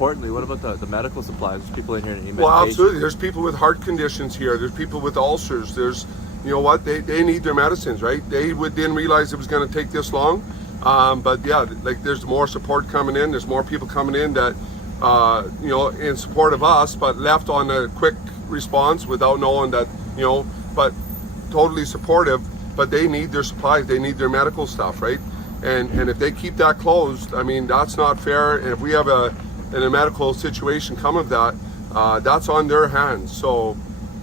importantly, what about the medical supplies? There's people in here that need Well, medication. absolutely. There's people with heart conditions here. There's people with ulcers. There's, you know what, they need their medicines, right? Didn't realize it was going to take this long. But yeah, like there's more support coming in. There's more people coming in that, you know, in support of us, but left on a quick response without knowing that, you know, but totally supportive, but they need their supplies. They need their medical stuff, right? And if they keep that closed, I mean, that's not fair. And if we have a medical situation come of that, that's on their hands. So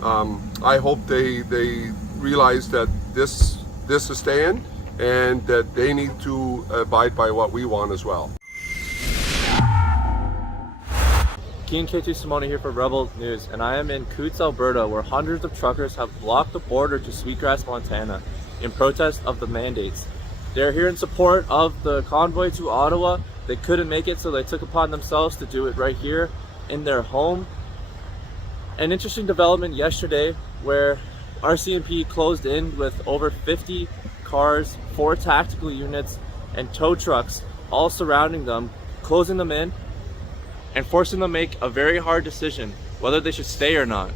I hope they realize that this is staying and that they need to abide by what we want as well. Keen K2 Simone here for Rebel News, and I am in Coutts, Alberta, where hundreds of truckers have blocked the border to Sweetgrass, Montana, in protest of the mandates. They're here in support of the convoy to Ottawa. They couldn't make it, so they took upon themselves to do it right here in their home. An interesting development yesterday where RCMP closed in with over 50 cars, 4 tactical units, and tow trucks all surrounding them, closing them in and forcing them to make a very hard decision whether they should stay or not.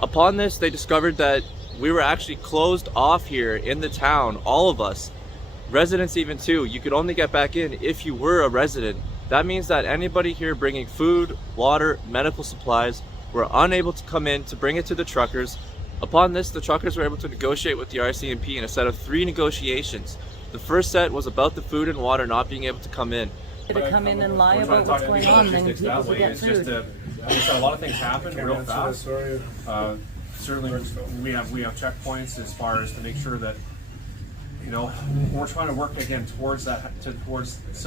Upon this, they discovered that we were actually closed off here in the town, all of us, residents even too. You could only get back in if you were a resident. That means that anybody here bringing food, water, medical supplies were unable to come in to bring it to the truckers. Upon this, the truckers were able to negotiate with the RCMP in a set of 3 negotiations. The first set was about the food and water not being able to come in. To come in and lie about what's going on, then people will get food. A lot of things happen real fast. Certainly, we have checkpoints as far as to make sure that, you know, we're trying to work again towards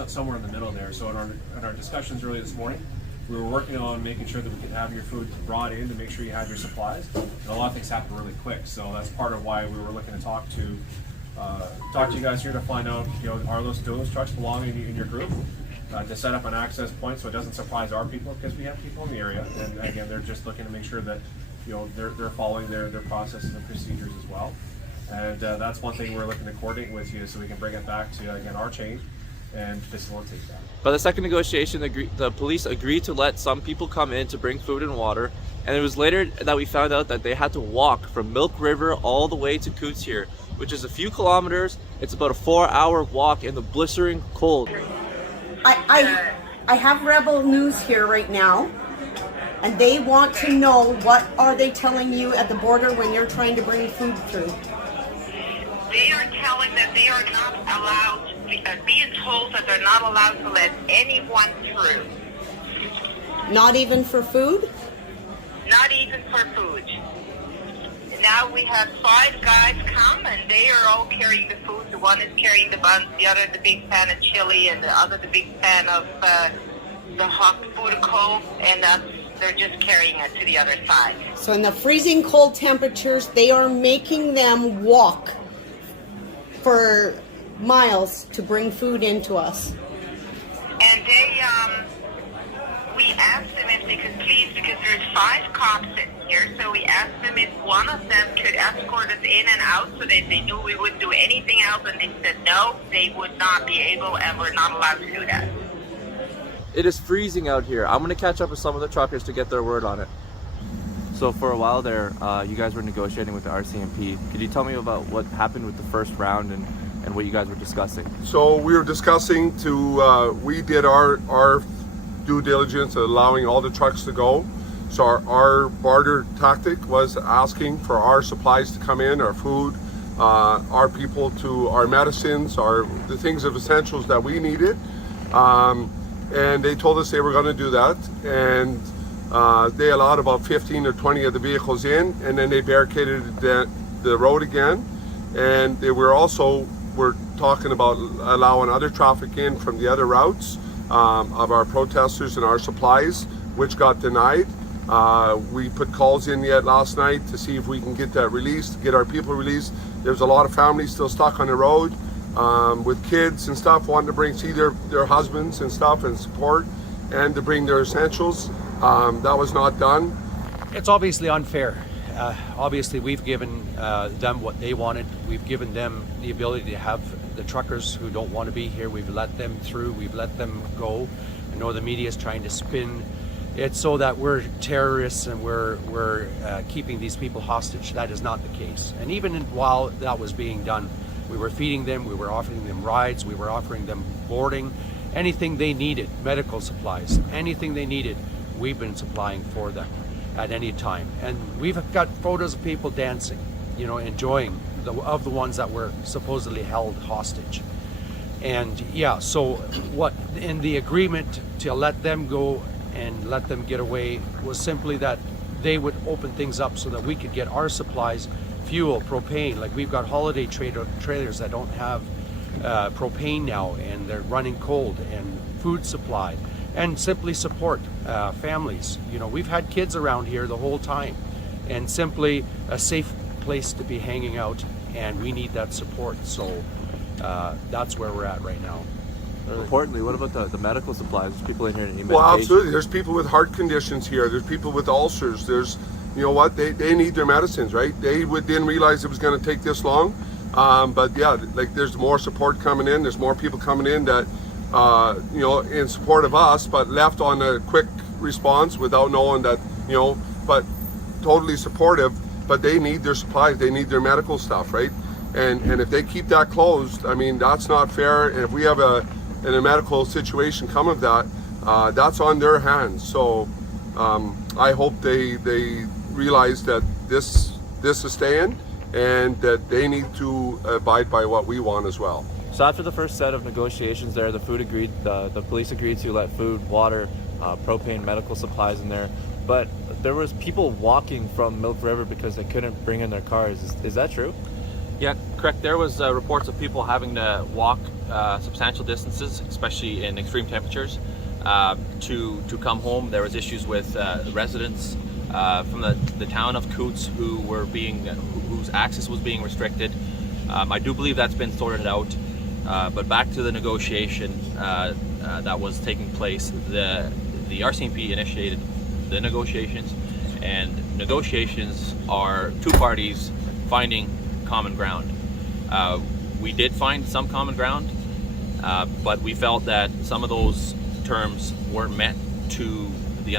somewhere in the middle there. So in our discussions earlier this morning, we were working on making sure that we could have your food brought in to make sure you have your supplies. And a lot of things happen really quick. So that's part of why we were looking to talk to you guys here to find out, you know, are those trucks belonging in your group? To set up an access point so it doesn't surprise our people, because we have people in the area, and again, they're just looking to make sure that, you know, they're following their processes and procedures as well. And that's one thing we're looking to coordinate with you so we can bring it back to, again, our chain and facilitate that. By the second negotiation, the police agreed to let some people come in to bring food and water, and it was later that we found out that they had to walk from Milk River all the way to Coutts here, which is a few kilometers. It's about a 4-hour walk in the blistering cold. I have Rebel News here right now, and they want to know, what are they telling you at the border when you're trying to bring food through? They are telling that they are not allowed, being told that they're not allowed to let anyone through. Not even for food? Not even for food. Now we have 5 guys come, and they are all carrying the food. The one is carrying the buns, the other the big pan of chili, and the other the big pan of the hot food cold, and they're just carrying it to the other side. So in the freezing cold temperatures, they are making them walk for miles to bring food into us. And they, we asked them if they could please, because there's 5 cops in here, so we asked them if one of them could escort us in and out so that they knew we wouldn't do anything else, and they said no, they would not be able and were not allowed to do that. It is freezing out here. I'm gonna catch up with some of the truckers to get their word on it. So for a while there, you guys were negotiating with the RCMP. Could you tell me about what happened with the first round and what you guys were discussing? So we were discussing we did our due diligence allowing all the trucks to go. So our barter tactic was asking for our supplies to come in, our food, our people to our medicines, the things of essentials that we needed. And they told us they were going to do that. And they allowed about 15 or 20 of the vehicles in, and then they barricaded the road again. And they were talking about allowing other traffic in from the other routes of our protesters and our supplies, which got denied. We put calls in yet last night to see if we can get that released, get our people released. There's a lot of families still stuck on the road with kids and stuff, wanting to see their husbands and stuff and support, and to bring their essentials. That was not done. It's obviously unfair. Obviously, we've given them what they wanted. We've given them the ability to have the truckers who don't want to be here. We've let them through. We've let them go. I know the media is trying to spin it so that we're terrorists and we're keeping these people hostage. That is not the case. And even while that was being done, we were feeding them, we were offering them rides, we were offering them boarding, anything they needed, medical supplies, anything they needed, we've been supplying for them at any time. And we've got photos of people dancing, you know, enjoying the ones that were supposedly held hostage. And yeah, so what in the agreement to let them go and let them get away was simply that they would open things up so that we could get our supplies, fuel, propane. Like we've got holiday trailers that don't have propane now, and they're running cold, and food supply, and simply support families. You know, we've had kids around here the whole time, and simply a safe place to be hanging out, and we need that support. So that's where we're at right now. Importantly, what about the medical supplies? There's people in here that need Well, medication. absolutely. There's people with heart conditions here. There's people with ulcers. There's, you know what, they need their medicines, right? Didn't realize it was going to take this long. But yeah, like there's more support coming in. There's more people coming in that, you know, in support of us, but left on a quick response without knowing that, you know, but totally supportive, but they need their supplies. They need their medical stuff, right? And if they keep that closed, I mean, that's not fair. And if we have a medical situation come of that, that's on their hands. So I hope they realize that this is staying, and that they need to abide by what we want as well. So after the first set of negotiations there, the police agreed to let food, water, propane, medical supplies in there, but there was people walking from Milk River because they couldn't bring in their cars. Is that true? Yeah, correct. There was reports of people having to walk substantial distances, especially in extreme temperatures, to come home. There was issues with residents from the town of Coots whose access was being restricted. I do believe that's been sorted out. But back to the negotiation that was taking place, the RCMP initiated the negotiations, and negotiations are two parties finding common ground. We did find some common ground, but we felt that some of those terms weren't met to the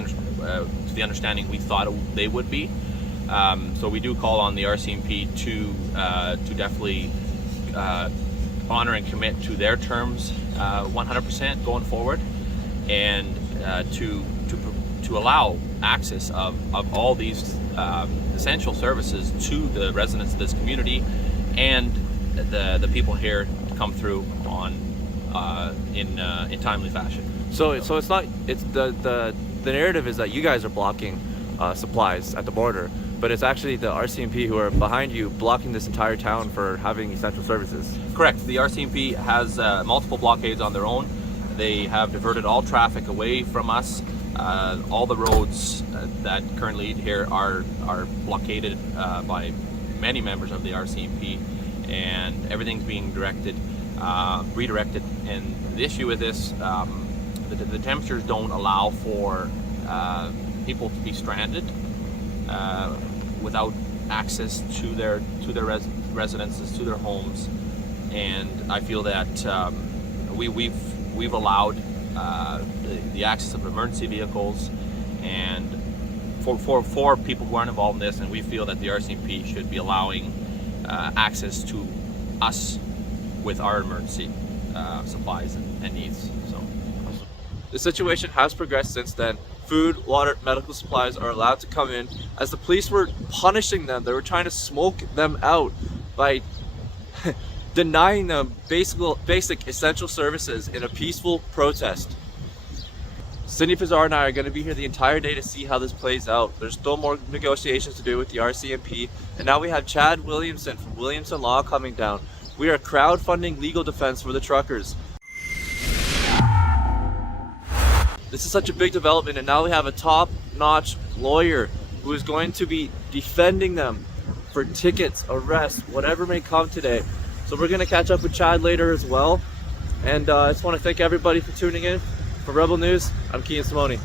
understanding we thought they would be. So we do call on the RCMP to definitely honor and commit to their terms 100% going forward, and to allow access of all these essential services to the residents of this community and the people here to come through in timely fashion. So it's the narrative is that you guys are blocking supplies at the border, but it's actually the RCMP who are behind you blocking this entire town for having essential services. Correct. The RCMP has multiple blockades on their own. They have diverted all traffic away from us. All the roads that currently lead here are blockaded by many members of the RCMP, and everything's being redirected. And the issue with this, the temperatures don't allow for people to be stranded without access to their residences, to their homes. And I feel that we've allowed the access of emergency vehicles and for people who aren't involved in this, and we feel that the RCMP should be allowing access to us with our emergency supplies and needs. So the situation has progressed since then. Food, water, medical supplies are allowed to come in. As the police were punishing them, they were trying to smoke them out by denying them basic essential services in a peaceful protest. Cindy Pizarro and I are going to be here the entire day to see how this plays out. There's still more negotiations to do with the RCMP, and now we have Chad Williamson from Williamson Law coming down. We are crowdfunding legal defense for the truckers. This is such a big development, and now we have a top-notch lawyer who is going to be defending them for tickets, arrests, whatever may come today. So we're going to catch up with Chad later as well. And I just want to thank everybody for tuning in. For Rebel News, I'm Kian Simone.